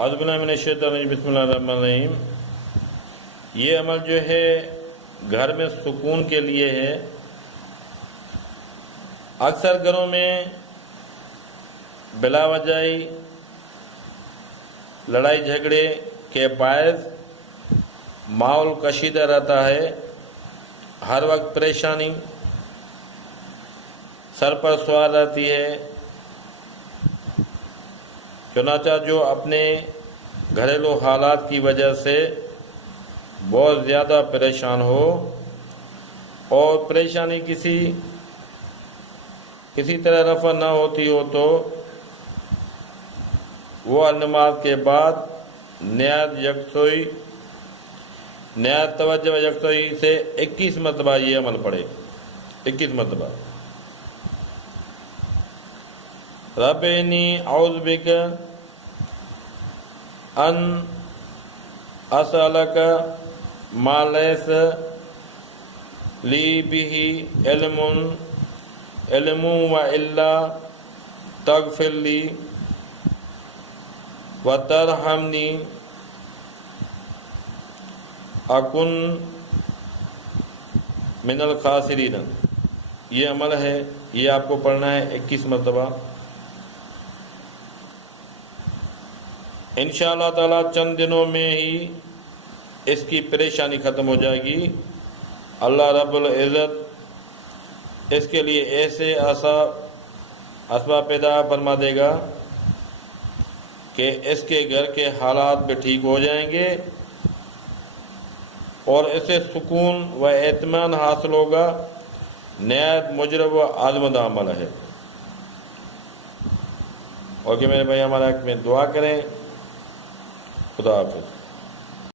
اعوذ باللہ من الشیطان الرجیم بسم اللہ الرحمن الرحیم۔ یہ عمل جو ہے گھر میں سکون کے لیے ہے۔ اکثر گھروں میں بلا وجہ لڑائی جھگڑے کے باعث ماحول کشیدہ رہتا ہے، ہر وقت پریشانی سر پر سوار رہتی ہے۔ چنانچہ جو اپنے گھریلو حالات کی وجہ سے بہت زیادہ پریشان ہو اور پریشانی کسی طرح رفع نہ ہوتی ہو تو وہ نماز کے بعد نہایت توجہ و یکسوئی سے 21 مرتبہ یہ عمل پڑھے، 21 مرتبہ۔ رب انی اعوذ بک ان اسألک ما لیس لی بہ علم و الا تغفر لی وترحمنی اکن من الخاسرین۔ یہ عمل ہے، یہ آپ کو پڑھنا ہے 21 مرتبہ۔ انشاءاللہ تعالیٰ چند دنوں میں ہی اس کی پریشانی ختم ہو جائے گی۔ اللہ رب العزت اس کے لیے ایسے اسباب پیدا فرما دے گا کہ اس کے گھر کے حالات بھی ٹھیک ہو جائیں گے اور اسے سکون و اطمینان حاصل ہوگا۔ نہایت مجرب و عظمت عمل ہے۔ اور کہ میرے بھائی ہمارے حق میں دعا کریں۔ خدا حافظ۔